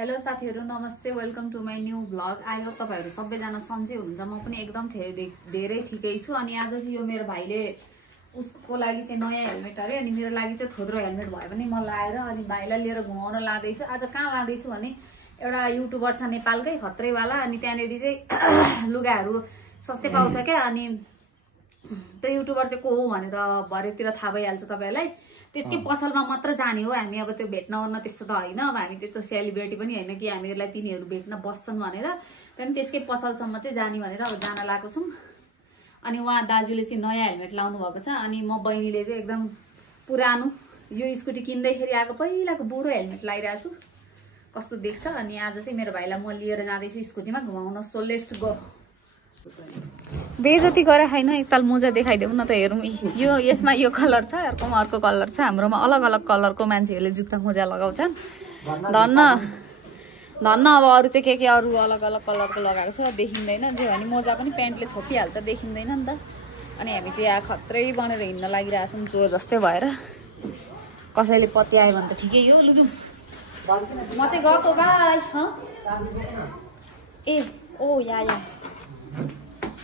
Hello साथीहरु नमस्ते welcome to my new vlog. आज तपाईहरु सबैजना सन्चै हुनुहुन्छ, म पनि एकदम धेरै ठिकै छु। अनि आज चाहिँ यो मेरो भाइले उसको लागि चाहिँ नयाँ हेलमेट अरे, अनि मेरो लागि चाहिँ थोद्रो हेलमेट भयो भने म लाएर अनि भाइलाई लिएर घुमाउन लादैछु। आज कहाँ लादैछु भने एउटा युट्युबर छ नेपालकै खत्रेवाला, अनि त्यहाँनेरि चाहिँ लुगाहरू सस्तै पाउँछ क्या। अनि त्यो युट्युबर चाहिँ को हो भनेर भरेतिर थाहा भइहाल्छ तपाईहरुलाई। त्यसकै पसलमा मात्र जाने हो हामी, अब त्यो भेट्न ओर्न त्यस्तो त होइन। अब हामी त्यस्तो सेलिब्रिटी पनि होइन कि हामीहरूलाई तिनीहरू भेट्न बस्छन् भनेर। त्यहाँदेखि त्यसकै पसलसम्म चाहिँ जाने भनेर अब जान लागेको छौँ। अनि उहाँ दाजुले चाहिँ नयाँ हेलमेट लाउनु भएको छ, अनि म बहिनीले चाहिँ एकदम पुरानो यो स्कुटी किन्दैखेरि आएको पहिलाको बुढो हेलमेट लगाइरहेको छु, कस्तो देख्छ। अनि आज चाहिँ मेरो भाइलाई म लिएर जाँदैछु स्कुटीमा घुमाउन। So let's go. बेइज्जती गरे हैन, एकताल मोजा देखाइदेऊ न त। हेरौँ यो यसमा यो कलर छ, अर्कोमा अर्को कलर छ। हाम्रोमा अलग अलग कलरको मान्छेहरूले जुत्ता मोजा लगाउँछन्। धन्न धन्न अब अरू चाहिँ के अरू अलग अलग कलरको लगाएको छ, देखिँदैन। जे भने मोजा पनि प्यान्टले छोपिहाल्छ, देखिँदैन नि त। अनि हामी चाहिँ यहाँ खत्रै बनेर हिँड्न लागिरहेछौँ चोर जस्तै भएर। कसैले पत्यायो भने त ठिकै हो। लु जाउँ, म चाहिँ गएको बाई। ए ओ या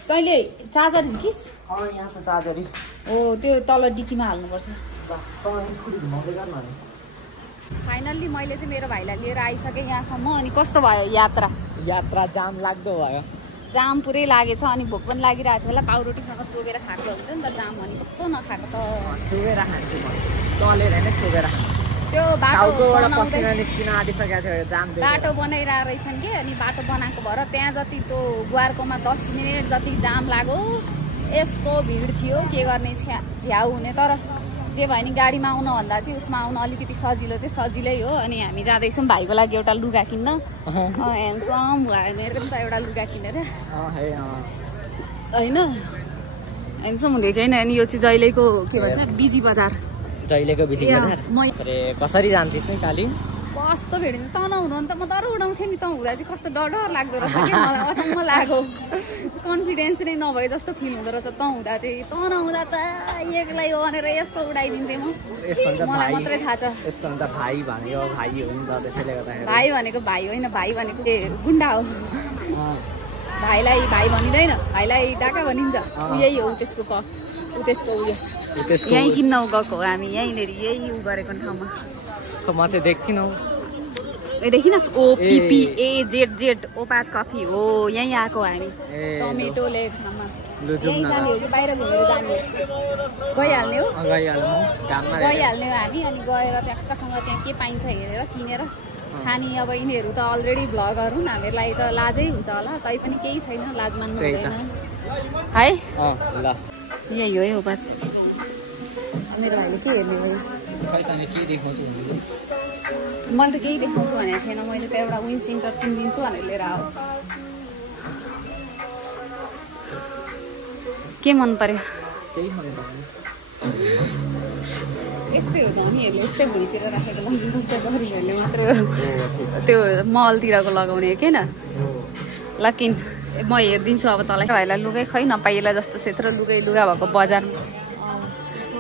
तैँले चार्जर झिकिस्? यहाँ छ चार्जर हो, त्यो तल डिक्कीमा हाल्नुपर्छ। फाइनल्ली मैले चाहिँ मेरो भाइलाई लिएर आइसकेँ यहाँसम्म। अनि कस्तो भयो यात्रा? यात्रा जाम लाग्दो भयो। जाम पुरै लागेछ। अनि भोक पनि लागिरहेको थियो होला, पाउरोटीसँग चोबेर खाएको हुन्छ नि त जाम। अनि कस्तो नखाएको त। चोबेर खान्छु म, तलेर हैन चोबेर। त्यो बाटो बनाइरहेको रहेछन् कि, अनि बाटो बनाएको भएर त्यहाँ जति त्यो गुवारकोमा 10 मिनट जति जाम लाग्यो। यस्तो भिड थियो, के गर्ने झ्याउ हुने। तर जे भयो नि गाडीमा आउन भन्दा चाहिँ उसमा आउन अलिकति सजिलो चाहिँ सजिलै हो। अनि हामी जाँदैछौँ भाइको लागि एउटा लुगा किन्न। ह्यान्डसम भयो नि त एउटा लुगा किनेर होइन, ह्यान्डसम हुने कि होइन। अनि यो चाहिँ जहिलेको के भन्छ बिजी बजार, जहिलेको बिजी बजार। अरे कसरी जान्छस् नि काली? कस्तो भिड त नहुनु नि त। म तर उडाउँथेँ नि त हुँदा चाहिँ कस्तो डर लाग्दो रहेछ कि, मलाई अचम्म लाग्यो। कन्फिडेन्स नै नभए जस्तो फिल हुँदो रहेछ त हुँदा चाहिँ। त नहुँदा त एक्लै हो भनेर यस्तो उडाइदिन्थेँ म, मलाई मात्रै थाहा छ। यस्तो अन्त भाइ भनेको भाइ हो नि त, त्यसैले गर्दाखेरि भाइ भनेको भाइ होइन, भाइ भनेको गुन्डा हो। भाइलाई भाइ भनिँदैन, भाइलाई डाका भनिन्छ। यही हो त्यसको त्यसको उयो। यहीँ किन्न गएको हो हामी, यहीँनिर यही उ गरेको ठाउँमा। म चाहिँ देखिनँ। ए देखिनस्, OPPAZZ ओपात कफी हो, यहीँ आएको हामी। टमेटो लेक ठाउँमा यहीँ जाने हो कि बाहिर घुमेर जाने हो? गइहाल्ने हो, गइहाल्ने हो हामी। अनि गएर ट्याक्कसँग त्यहाँ के पाइन्छ हेरेर किनेर खाने। अब यिनीहरू त अलरेडी भ्लगर हुन्, हामीहरूलाई त लाजै हुन्छ होला। तै पनि केही छैन, लाज मान्नु हुँदैन है। यही हो है ओपात। मेरो भाइले के हेर्ने भयो? मैले त केही देखाउँछु भनेको थिएन, मैले त एउटा विन सेन्टर किनिदिन्छु भनेर लिएर आऊ। के मन पर्यो? यस्तै हो त उनीहरूले, यस्तै भुइँतिर राखेको लगाउनुपर्छ गरिबहरूले मात्रै हो। त्यो मलतिरको लगाउने हो किन? लकिन म हेरिदिन्छु अब तँलाई। भाइलाई लुगै खै नपाइएला जस्तो छ। यत्रो लुगा भएको बजारमा,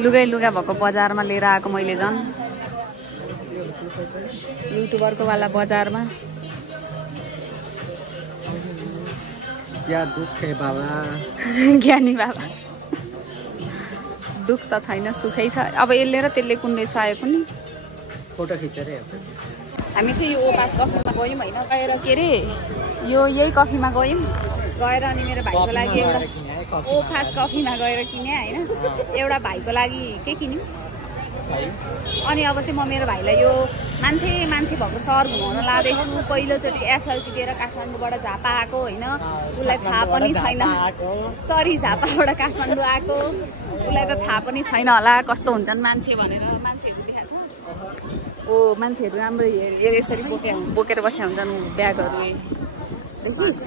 लुगा भएको बजारमा लिएर आएको मैले झन् युट्युबरको वाला बजारमा। ज्ञानी बाबा दुख त छैन, सुखै छ। अब यसले र त्यसले कुन रहेछ आयो कुनै फोटो खिचेर हामी चाहिँ यो ओपात कफीमा गयौँ होइन, गएर के अरे यही कफीमा गयौँ। गएर अनि मेरो भाइको लागि एउटा ओपात कफीमा गएर किने होइन, एउटा भाइको लागि के किन्यौँ। अनि अब चाहिँ म मेरो भाइलाई यो मान्छे भएको सहर घुमाउन लाँदैछु। पहिलोचोटि एसएलसी दिएर काठमाडौँबाट झापा आएको होइन, उसलाई थाहा पनि छैन। सरी, झापाबाट काठमाडौँ आएको, उसलाई त थाहा पनि छैन होला कस्तो हुन्छन् मान्छे भनेर। मान्छेहरू देखाएको छ, मान्छेहरू राम्रो यसरी बोकेर बसेका हुन्छन् ब्यागहरू। देखिस्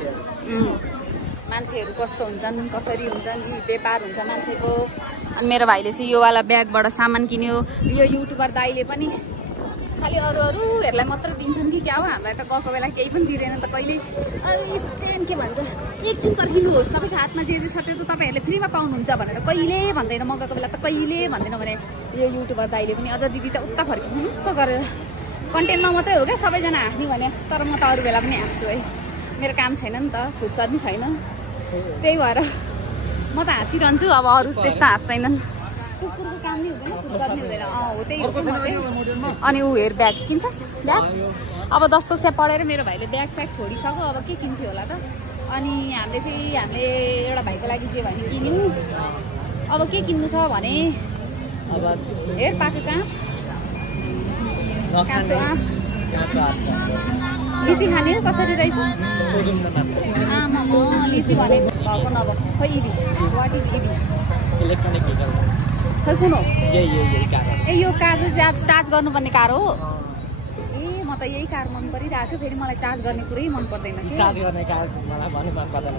मान्छेहरू कस्तो हुन्छन्, कसरी हुन्छन्, व्यापार हुन्छ मान्छेको। अनि मेरो भाइले चाहिँ यो वाला ब्यागबाट सामान किन्यो। यो युट्युबर दाइले पनि खालि अरूहरूलाई मात्रै दिन्छन् कि क्या हो? हामीलाई त गएको बेला केही पनि दिँदैन त कहिले। स्ट्यान्ड के भन्छ, एकछिन पर्खिनुहोस्, तपाईँको हातमा जे छ त्यो त तपाईँहरूले फ्रीमा पाउनुहुन्छ भनेर कहिले भन्दैन। म गएको बेला त कहिले भन्दैन भने यो युट्युबर दाइले पनि अझ दिदी त उता फर्किनु गरेर कन्टेन्टमा मात्रै हो क्या सबैजना हाँस्ने भने, तर म त अरू बेला पनि हाँस्छु है। मेरो काम छैन नि त, फुर्सद नि छैन, त्यही भएर म त हाँसिरहन्छु। अब अरू त्यस्तो हाँस्दैनन्। कुकुरको काम नि हुँदैन, फुर्सद नि हुँदैन। हो त्यही हो चाहिँ। अनि ऊ हेर ब्याग किन्छस् ब्याग? अब 10 कक्षा पढेर मेरो भाइले ब्याग स्याग छोडिसक्यो, अब के किन्थ्यो होला त। अनि हामीले एउटा भाइको लागि जे भने किन्यौँ। अब के किन्नु छ भने हेर पाएको कहाँ काँचो आँप। लिची खाने हो कसरी रहेछ? आमा लिची भने भएको नभएको खै EV what is EV electronic vehicle खै कुन हो? यही कार। ए यो कार चाहिँ चार्ज गर्नुपर्ने कार हो? ए म त यही कार मन परिरहेको थियो, फेरि मलाई चार्ज गर्ने कुरै मन पर्दैन। चार्ज गर्ने कार मलाई भन्नु मन पर्दैन।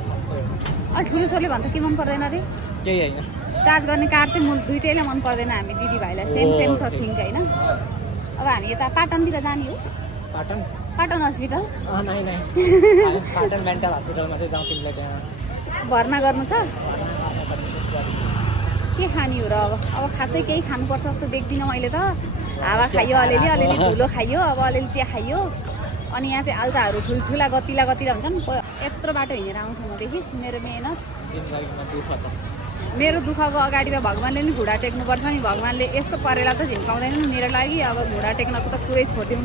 ठुलो छोरीले भन्छ के मन पर्दैन अरे? केही होइन, चार्ज गर्ने कार चाहिँ दुइटैले मन पर्दैन। हामी दिदीभाइलाई सेम छ थिङ्क होइन। अब हामी यता पाटनतिर जाने हो। पाटन हस्पिटल? नै पाटन मेन्टल हस्पिटलमा चाहिँ जाउँ तिमीले त्यहाँ भर्ना गर्नु छ। के खाने हो र? अब खासै केही खानुपर्छ जस्तो देख्दिनँ मैले त। हावा खायो अलिअलि धुलो खाइयो, अब अलिअलि चिया खाइयो। अनि यहाँ चाहिँ आल्चाहरू ठुल्ठुला गतिला हुन्छन्। यत्रो बाटो हिँडेर आउँछु म, देखिस् मेरो मेहनत। मेरो दुःखको अगाडि त भगवान्ले नि घुँडा टेक्नुपर्छ नि। भगवान्ले यस्तो परेला त झिम्काउँदैन नि मेरो लागि। अब घुँडा टेक्नको त पुरै छोडिदिउँ।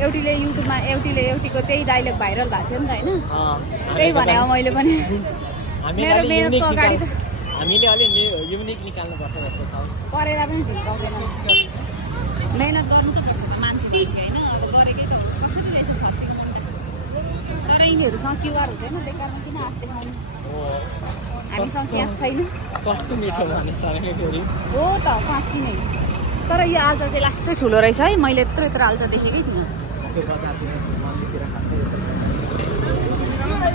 एउटीले युट्युबमा एउटीको त्यही डाइलग भाइरल भएको थियो नि त होइन? त्यही भने अब मैले पनि मेरो मेहनतको अगाडि त हामीले अलि युनिक निकाल्नुपर्छ जस्तो छ। परेला पनि झिम्काउँदैन। मेहनत गर्नु त पर्छ त मान्छे भएपछि होइन। अब गरेकै त कसरी रहेछ फर्सीको मुन्टा। तर यिनीहरूसँग क्युआर हुँदैन, बेकारमा किन आँस देखाउनु? हामीसँग क्यास छैन। कस्तो मिठो मानिस हो त साँच्ची नै। तर यो आल्चा चाहिँ लास्टै ठुलो रहेछ है। मैले यत्रो आल्चा देखेकै थिइनँ।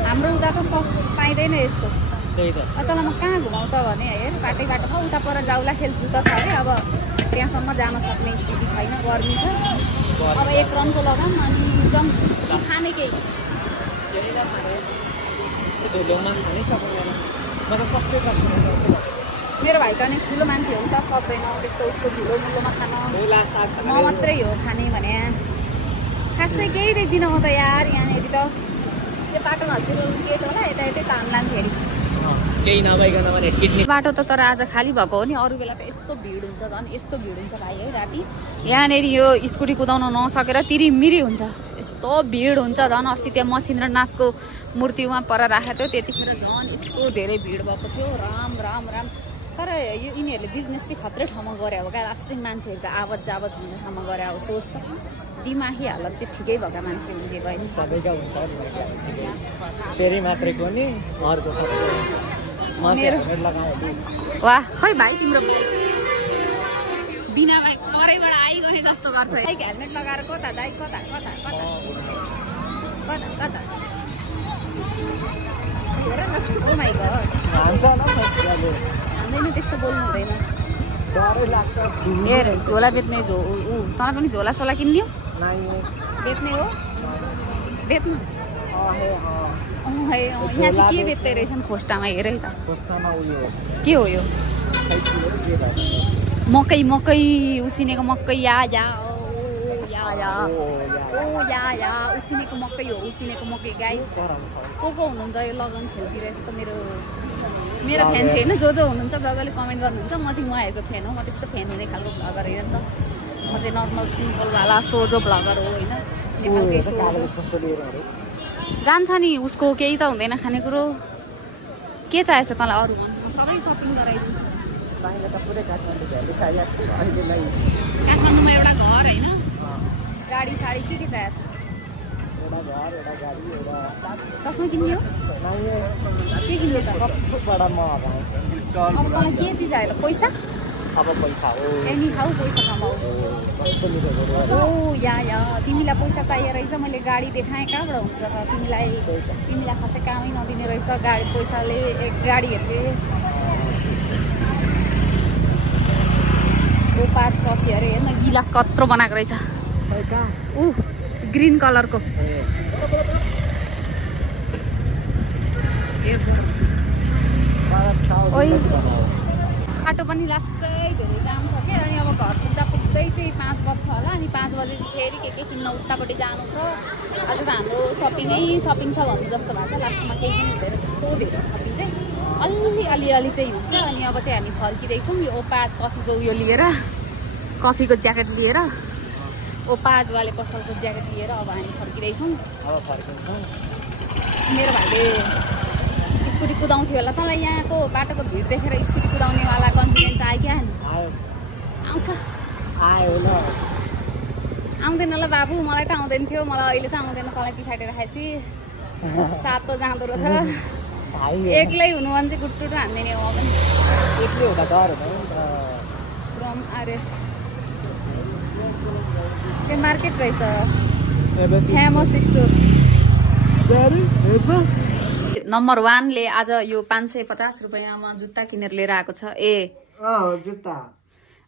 हाम्रो उता त सब पाइँदैन यस्तो। तल म कहाँ घुमाउँ त भने हेर बाटो छ, उता पर जाउला खेल्छु त छ अरे। अब त्यहाँसम्म जान सक्ने स्थिति छैन, गर्मी छ। अब एक रनको लगाऊँ अनि जाउँ खाने केही। मेरो भाइ त नि ठुलो मान्छे हो नि त, सक्दैन त्यस्तो उसको धुलो मुलोमा खान। म मात्रै हो खाने भने। खासै केही देख्दिनँ म त यार। यहाँनिर त त्यो पाटन हस्पिटल गेट होला, यता तान्ला फेरि केही नभइकन भने किडनी बाटो त। तर आज खाली भएको हो नि, अरू बेला त यस्तो भिड हुन्छ झन्, यस्तो भिड हुन्छ भाइ है राति। यहाँनिर यो स्कुटी कुदाउन नसकेर तिरिमिरी हुन्छ, यस्तो भिड हुन्छ झन्। अस्ति त्यहाँ मसिन्द्रनाथको मूर्ति उहाँ पर राखेको थियो, त्यतिखेर झन् यस्तो धेरै भिड भएको थियो। राम। तर यो यिनीहरूले बिजनेस चाहिँ खत्रै ठाउँमा गरे हो क्या। लास्टिङ मान्छेहरूको आवत जावत हुने ठाउँमा गरे हो। सोच त दिमागी हालत चाहिँ ठिकै भएका मान्छे हुन्छ बहिनी। सबैका हुन्छ फेरि मात्रैको नि अर्को वाह खै भाइ तिम्रो बिना भाइ परैबाट आइगए जस्तो गर्छ। हेलमेट लगाएर कता दाइ कता हान्दैन त्यस्तो बोल्नु हुँदैन। हेर झोला बेच्ने तँलाई पनि झोला सोला किनिदियो? बेच्ने हो बेच्नु? यहाँ चाहिँ के बेच्दै रहेछन् खोस्टामा? हेर है त के हो यो? मकै उसिनेको मकै। या उसिनेको मकै हो, उसिनेको मकै गाइस। को हुनुहुन्छ यो लगन खेलतिर यस्तो? मेरो फ्यान चाहिँ होइन, जो हुनुहुन्छ जसले कमेन्ट गर्नुहुन्छ। म चाहिँ उहाँहरूको फ्यान हो। म त्यस्तो फ्यान हुने खालको भ्लगर होइन नि त। म चाहिँ नर्मल सिम्पलवाला सोझो भ्लगर हो होइन। जान्छ नि उसको केही त हुँदैन खानेकुरो। के चाहिएछ तँलाई अरू भन्, म सबै सपिङ गराइदिन्छु। काठमाडौँमा एउटा घर होइन, गाडी साडी के चाहिएको छ? चस्मा किन्यो? के किन्यो त? अब तँलाई के चिज आयो त? पैसा? अब पैसा हो एनी खाऊ, पैसा कमाऊ। या तिमीलाई पैसा चाहिए रहेछ। मैले गाडी देखाएँ, कहाँबाट हुन्छ त? तिमीलाई खासै कामै नदिने रहेछ गाडी पैसाले। गाडीहरूले 5 कफी अरे। हेर्न गिलास कत्रो बनाएको रहेछ। ग्रिन कलरको। बाटो पनि लास्टै धेरै जाम छ। आइसकेँ अनि अब घर पुग्दै चाहिँ 5 बज्छ होला अनि 5 बजे फेरि के किन्न उतापट्टि जानु छ। आज त हाम्रो सपिङ छ भन्नु जस्तो भएको छ। लास्टमा केही पनि हुँदैन त्यस्तो धेरै सपिङ चाहिँ अलि चाहिँ हुन्छ। अनि अब चाहिँ हामी फर्किँदैछौँ यो ओपाज कफीको उयो लिएर, कफीको ज्याकेट लिएर, ओपाजवाले पसलको ज्याकेट लिएर अब हामी फर्किँदैछौँ। मेरो भाइले स्कुटी कुदाउँथ्यो होला तँलाई यहाँको बाटोको भिड देखेर स्कुटी कुदाउनेवाला कन्फिडेन्स आयो क्या? आउँछ आउँदैन ल बाबु, मलाई त आउँदैन थियो, मलाई अहिले त आउँदैन। तँलाई पछाडि राखेपछि सातो जाँदो रहेछ। एक्लै हुनु भने चाहिँ गुट्टुट हान्दैन हो पनि एक्लै हुँदा डर हुँदैन। फ्रम आरएस त्यो मार्केट रहेछ, फेमस स्टोर। नम्बर 1 ले आज यो 550 रुपियाँमा जुत्ता किनेर लिएर आएको छ। जुत्ता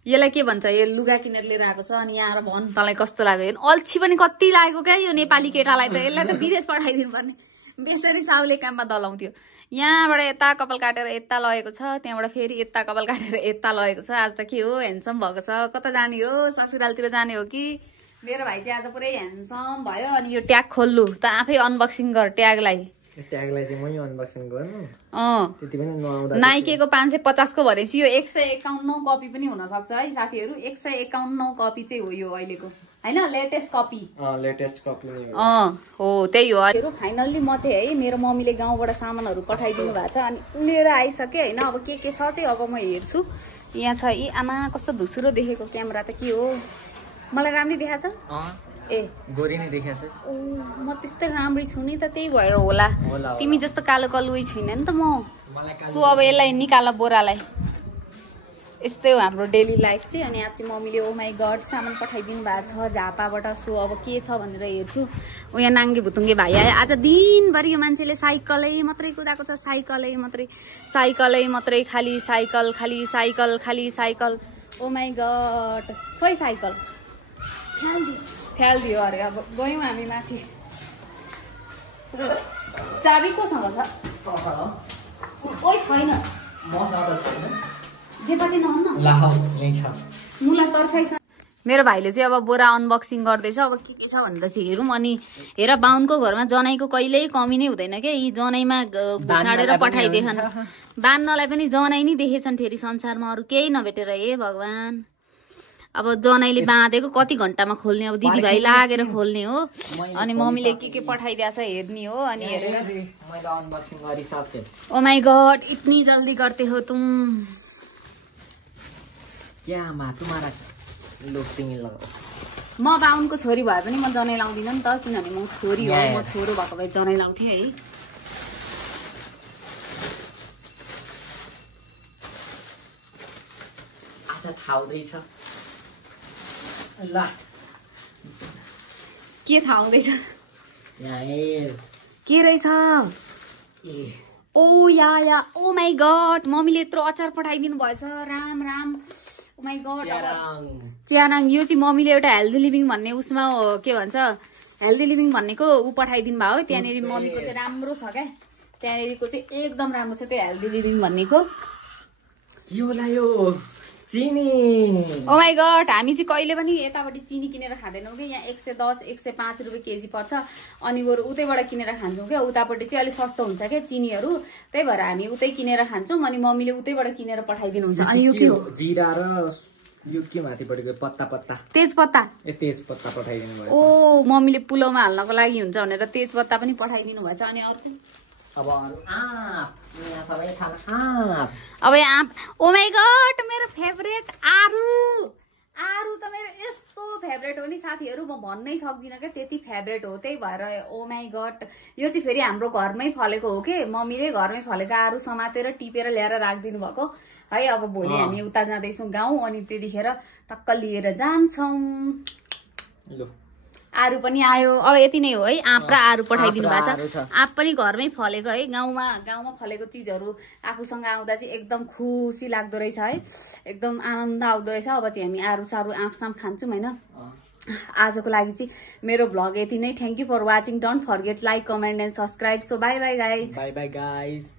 यसलाई के भन्छ? यो लुगा किनेर लिएर आएको छ। अनि यहाँ भन् तँलाई कस्तो लाग्यो? अल्छी पनि कति लागेको क्या यो नेपाली केटालाई त। यसलाई त विदेश पठाइदिनु पर्ने। बेसरी साउले काममा दलाउँथ्यो। यहाँबाट यता कपाल काटेर यता लगेको छ, त्यहाँबाट फेरि यता कपाल काटेर यता लगेको छ। आज त के हो, ह्यान्डसम भएको छ। कता जाने हो? ससुरालतिर जाने हो कि? मेरो भाइ चाहिँ आज पुरै ह्यान्डसम भयो। अनि यो ट्याग खोल्लु त आफै अनबक्सिङ गर। ट्यागलाई चाहिँ मै अनबक्सिङ गर्नु। त्यति पनि नआउँदा नाइकेको 550 को भनेपछि यो 151 कपी पनि हुन सक्छ है साथीहरु। 151 कपी चाहिँ हो यो अहिलेको हैन, लेटेस्ट कपी। लेटेस्ट कपी नै हो त्यही हो। फाइनल्ली म चाहिँ है मेरो मम्मीले गाउँबाट सामानहरु पठाइदिनु भएको छ अनि लिएर आइसके हैन। अब के छ चाहिँ अब म हेर्छु। यहाँ छ यी आमा कस्तो धुसुरो देखेको क्यामेरा त के हो? मलाई राम्रै देखाछ? ए गोरी नै देखाछ। ओ म त्यस्तै राम्रै छु नि त, त्यही भएर होला। तिमी जस्तो कालो कलुई छैन नि त म। सो अब यसलाई निकाल बोरालाई। यस्तै हो हाम्रो डेली लाइफ चाहिँ। अनि आज चाहिँ मम्मीले ओ माई गड सामान पठाइदिनु भएको छ झापाबाट। सो अब के छ भनेर हेर्छु। ऊ यहाँ नाङ्गे भुतुङ्गे भाइ आयो। आज दिनभरि यो मान्छेले साइकलै मात्रै कुदाएको छ, साइकलै मात्रै, खाली साइकल। ओ माई गड खोइ साइकल फ्याल्दियो अरे। अब गयौँ हामी माथि। चाबी कोसँग छ? ओइ छैन जे पनि नहुन्न मुला तर्साइछ। मेरो भाइले चाहिँ अब बोरा अनबक्सिङ गर्दैछ। अब के छ भनेर चाहिँ हेरौँ। अनि हेर बाहुनको घरमा जनाईको कहिल्यै कमी नै हुँदैन क्या। यी जनाईमा घुसाडेर पठाइदिएछन्। बान्नलाई पनि जनाई नै देखेछन् फेरि संसारमा, अरू केही नभेटेर। हे भगवान्, अब जनाईले बाँधेको कति घण्टामा खोल्ने? अब दिदीभाइ लागेर खोल्ने हो। अनि मम्मीले के पठाइदिएछ हेर्ने हो। अनि हेरेर ओ माई गॉड इतनी जल्दी करते हो तुम? क्या मां तुम्हारा लोग तिमी लगाऊ। म बाहुनको छोरी भए पनि म जनाई लाउँदिन नि त, किनभने म छोरी हो। म छोरो भएको भए जनाई लाउँथे है। आज थाहा हुँदैछ ल के थाहा हुँदैछ? के रहेछ? ओ या ओ माई गॉड मम्मीले यत्रो अचार पठाइदिनु भएछ। राम ओ माई गॉड च्याराङ। यो चाहिँ मम्मीले एउटा हेल्दी लिभिङ भन्ने उसमा के भन्छ हेल्दी लिभिङ भन्नेको ऊ पठाइदिनु भयो। त्यहाँनिर मम्मीको चाहिँ राम्रो छ क्या, त्यहाँनिरको चाहिँ एकदम राम्रो छ त्यो हेल्दी लिभिङ भन्नेको। के होला यो? चिनी। ओ माई गॉड हामी चाहिँ कहिले पनि यतापट्टि चिनी किनेर खाँदैनौँ कि। यहाँ 110 105 रुपियाँ केजी पर्छ। अनि बरु उतैबाट किनेर खान्छौँ क्या। उतापट्टि चाहिँ अलिक सस्तो हुन्छ क्या चिनीहरू, त्यही भएर हामी उतै किनेर खान्छौँ। अनि मम्मीले उतैबाट किनेर पठाइदिनुहुन्छ। अनि यो के हो? जिरा र यो के माथिपट्टिको पत्ता तेजपत्ता पठाइदिनु भएछ। ओ मम्मीले पुलाउमा हाल्नको लागि हुन्छ भनेर तेजपत्ता पनि पठाइदिनु भएछ। अनि अर्को अब आँप। ओ माई गॉड मेरो फेभरेट आरु त मेरो यस्तो फेभरेट हो नि साथीहरु, म भन्नै सक्दिनँ क्या, त्यति फेभरेट हो। त्यही भएर ओ माई गॉड यो चाहिँ फेरि हाम्रो घरमै फलेको हो के। मम्मीले घरमै फलेको आरु समातेर टिपेर ल्याएर राखिदिनु भएको है। अब भोलि हामी उता जाँदैछौँ गाउँ, अनि त्यतिखेर टक्क लिएर जान्छौँ। आरु पनि आयो। अब यति नै हो है। आँप र आरु पठाइदिनु भएको छ। आँप पनि घरमै फलेको है। गाउँमा फलेको चिजहरू आफूसँग आउँदा चाहिँ एकदम खुसी लाग्दो रहेछ है, एकदम आनन्द आउँदो रहेछ। अब चाहिँ हामी आरु सारु आँप साम खान्छौँ होइन। आजको लागि चाहिँ मेरो भ्लग यति नै। Thank you for watching. Don't forget like comment and subscribe. So bye bye guys.